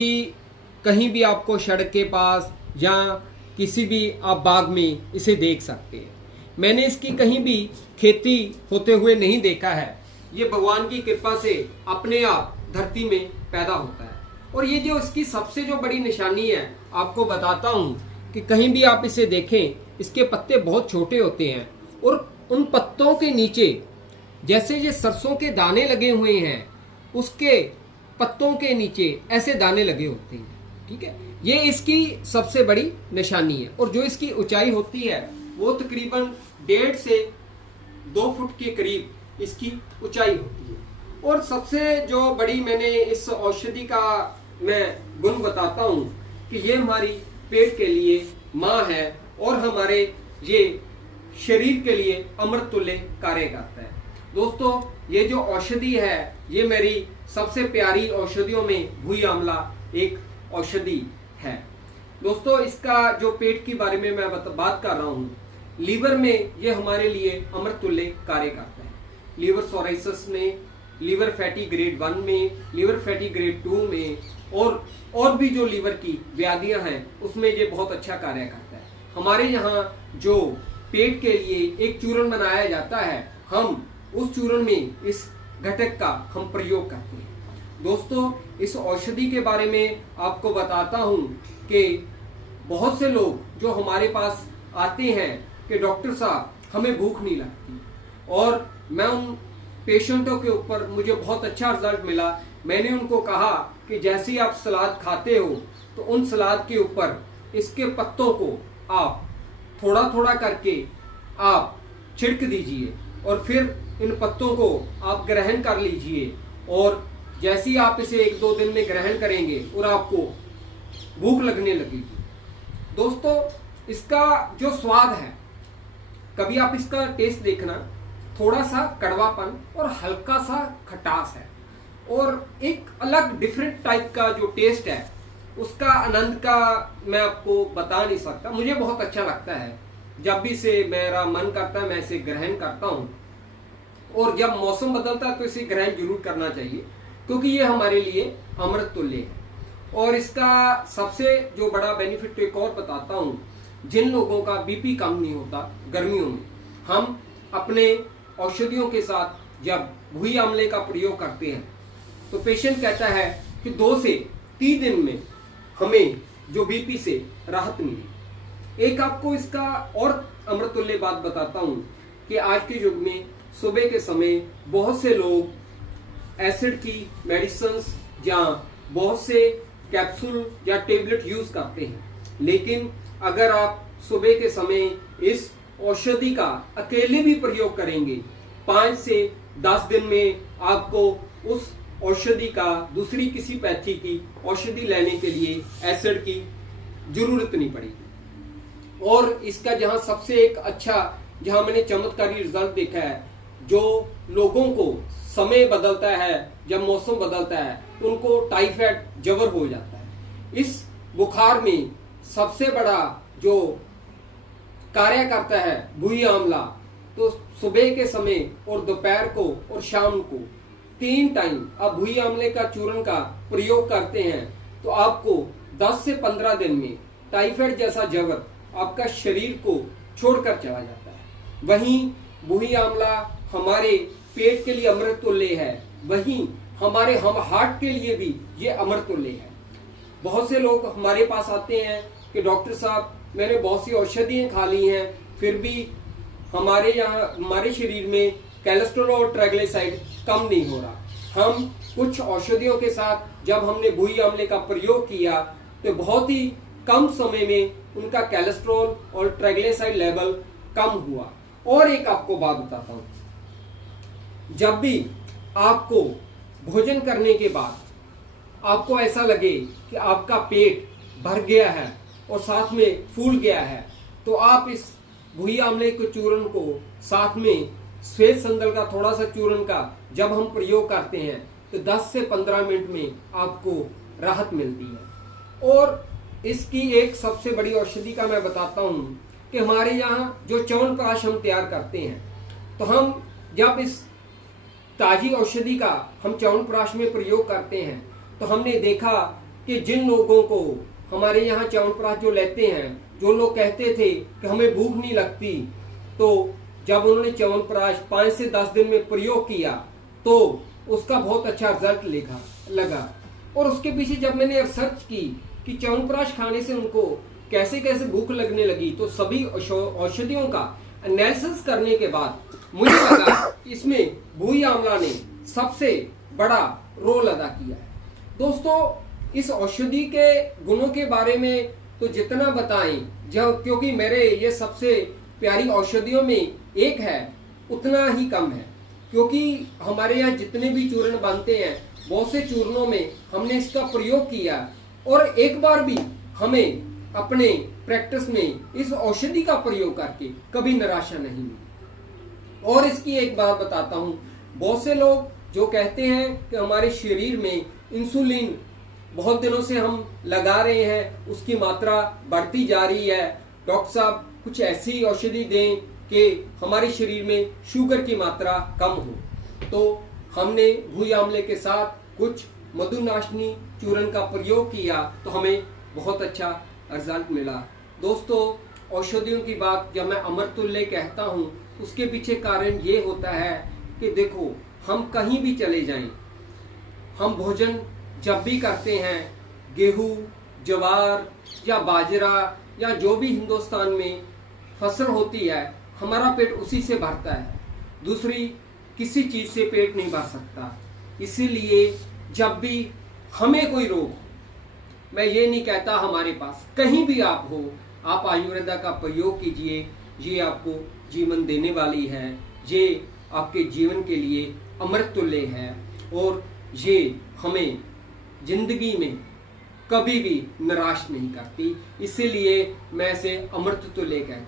कि कहीं भी आपको सड़क के पास या किसी भी आप बाग में इसे देख सकते हैं। मैंने इसकी कहीं भी खेती होते हुए नहीं देखा है। ये भगवान की कृपा से अपने आप धरती में पैदा होता है। और ये जो इसकी सबसे जो बड़ी निशानी है, आपको बताता हूँ कि कहीं भी आप इसे देखें, इसके पत्ते बहुत छोटे होते हैं और उन पत्तों के नीचे जैसे ये सरसों के दाने लगे हुए हैं, उसके पत्तों के नीचे ऐसे दाने लगे होते हैं। ठीक है, ये इसकी सबसे बड़ी निशानी है। और जो इसकी ऊंचाई होती है वो तकरीबन 1.5 से 2 फुट के करीब इसकी ऊंचाई होती है। और सबसे जो बड़ी मैंने इस औषधि का मैं गुण बताता हूँ कि ये हमारी पेट के लिए माँ है और हमारे ये शरीर के लिए अमृत तुल्य कार्य करता है। दोस्तों, ये जो औषधि है ये मेरी सबसे प्यारी औषधियों में भुई आंवला एक औषधि है। दोस्तों, इसका जो पेट के बारे में मैं बात कर रहा हूँ, लीवर में ये हमारे लिए अमृत तुल्य कार्य करता है। लीवर सोराइसिस में, लीवर फैटी ग्रेड 1 में, लीवर फैटी ग्रेड 2 में और भी जो लीवर की व्याधियां हैं उसमें ये बहुत अच्छा कार्य करता है। हमारे यहाँ जो पेट के लिए एक चूर्ण बनाया जाता है, हम उस चूर्ण में इस घटक का हम प्रयोग करते हैं। दोस्तों, इस औषधि के बारे में आपको बताता हूँ कि बहुत से लोग जो हमारे पास आते हैं कि डॉक्टर साहब हमें भूख नहीं लगती, और मैं उन पेशेंटों के ऊपर मुझे बहुत अच्छा रिजल्ट मिला। मैंने उनको कहा कि जैसे ही आप सलाद खाते हो तो उन सलाद के ऊपर इसके पत्तों को आप थोड़ा थोड़ा करके आप छिड़क दीजिए और फिर इन पत्तों को आप ग्रहण कर लीजिए। और जैसे ही आप इसे 1-2 दिन में ग्रहण करेंगे और आपको भूख लगने लगेगी। दोस्तों, इसका जो स्वाद है, कभी आप इसका टेस्ट देखना, थोड़ा सा कड़वापन और हल्का सा खटास है और एक अलग डिफरेंट टाइप का जो टेस्ट है उसका आनंद का मैं आपको बता नहीं सकता। मुझे बहुत अच्छा लगता है, जब भी से मेरा मन करता है मैं इसे ग्रहण करता हूँ। और जब मौसम बदलता है तो इसे ग्रहण जरूर करना चाहिए, क्योंकि ये हमारे लिए अमृत तुल्य है। और इसका सबसे जो बड़ा बेनिफिट एक और बताता हूँ, जिन लोगों का बीपी कम नहीं होता गर्मियों में, हम अपने औषधियों के साथ जब भुई आंवले का प्रयोग करते हैं तो पेशेंट कहता है कि 2 से 3 दिन में हमें जो बीपी से राहत मिली। एक आपको इसका और अमृतुल्य बात बताता हूँ कि आज के युग में सुबह के समय बहुत से लोग एसिड की मेडिसिन या बहुत से कैप्सूल या टेबलेट यूज करते हैं, लेकिन अगर आप सुबह के समय इस औषधि का अकेले भी प्रयोग करेंगे, 5 से 10 दिन में आपको उस औषधि का दूसरी किसी पैथी की औषधि लेने के लिए एसिड की जरूरत नहीं पड़ेगी। और इसका जहां सबसे एक अच्छा, जहां मैंने चमत्कारी रिजल्ट देखा है, जो लोगों को समय बदलता है, जब मौसम बदलता है उनको टाइफाइड जबर हो जाता है। इस बुखार में सबसे बड़ा जो कार्य करता है भुई आंवला, तो सुबह के समय और दोपहर को और शाम को 3 टाइम आप भुई आंवले का चूर्ण का प्रयोग करते हैं तो आपको 10 से 15 दिन में टाइफाइड जैसा जबर आपका शरीर को छोड़कर चला जाता है। वहीं भुई आंवला हमारे पेट के लिए अमृत तुल्य है, वहीं हमारे हार्ट के लिए भी ये अमृत तुल्य है। बहुत से लोग हमारे पास आते हैं कि डॉक्टर साहब मैंने बहुत सी औषधियाँ खा ली हैं, फिर भी हमारे हमारे शरीर में कोलेस्ट्रॉल और ट्राइग्लिसराइड कम नहीं हो रहा। हम कुछ औषधियों के साथ जब हमने भुई आंवले का प्रयोग किया तो बहुत ही कम समय में उनका कोलेस्ट्रॉल और ट्राइग्लिसराइड लेवल कम हुआ। और एक आपको बात बताता हूँ, जब भी आपको भोजन करने के बाद आपको ऐसा लगे कि आपका पेट भर गया है और साथ में फूल गया है, तो आप इस भुई आंवले के चूर्ण को साथ में श्वेत संदल का थोड़ा सा चूर्ण का जब हम प्रयोग करते हैं तो 10 से 15 मिनट में आपको राहत मिलती है। और इसकी एक सबसे बड़ी औषधि का मैं बताता हूँ कि हमारे यहाँ जो च्यवनप्राश हम तैयार करते हैं, तो हम जब इस ताजी औषधि का हम च्यवनप्राश में प्रयोग करते हैं तो हमने देखा कि जिन लोगों को हमारे यहाँ च्यवनप्राश जो लेते हैं, जो लोग कहते थे कि हमें भूख नहीं लगती, तो जब उन्होंने च्यवनप्राश 5 से 10 दिन में प्रयोग किया तो उसका बहुत अच्छा रिजल्ट लगा। और उसके पीछे जब मैंने रिसर्च की कि च्यवनप्राश खाने से उनको कैसे कैसे भूख लगने लगी, तो सभी औषधियों का एनालिसिस करने के बाद मुझे लगा इसमें भूई आंवला ने सबसे बड़ा रोल अदा किया है। दोस्तों, इस औषधि के गुणों के बारे में तो जितना बताएं, जब क्योंकि मेरे ये सबसे प्यारी औषधियों में एक है, उतना ही कम है। क्योंकि हमारे यहाँ जितने भी चूर्ण बनते हैं, बहुत से चूर्णों में हमने इसका प्रयोग किया और एक बार भी हमें अपने प्रैक्टिस में इस औषधि का प्रयोग करके कभी निराशा नहीं मिली। और इसकी एक बात बताता हूँ, बहुत से लोग जो कहते हैं कि हमारे शरीर में इंसुलिन बहुत दिनों से हम लगा रहे हैं, उसकी मात्रा बढ़ती जा रही है, डॉक्टर साहब कुछ ऐसी औषधि दें कि हमारे शरीर में शुगर की मात्रा कम हो। तो हमने भूई आंवले के साथ कुछ मधुनाशनी चूर्ण का प्रयोग किया तो हमें बहुत अच्छा रिजल्ट मिला। दोस्तों, औषधियों की बात जब मैं अमृततुल्य कहता हूँ, उसके पीछे कारण ये होता है कि देखो, हम कहीं भी चले जाएं, हम भोजन जब भी करते हैं, गेहूं, ज्वार या बाजरा या जो भी हिंदुस्तान में फसल होती है, हमारा पेट उसी से भरता है, दूसरी किसी चीज से पेट नहीं भर सकता। इसीलिए जब भी हमें कोई रोग, मैं ये नहीं कहता हमारे पास, कहीं भी आप हो, आप आयुर्वेदा का प्रयोग कीजिए। ये आपको जीवन देने वाली है, ये आपके जीवन के लिए अमृततुल्य है और ये हमें जिंदगी में कभी भी निराश नहीं करती। इसीलिए मैं इसे अमृततुल्य कहता हूँ।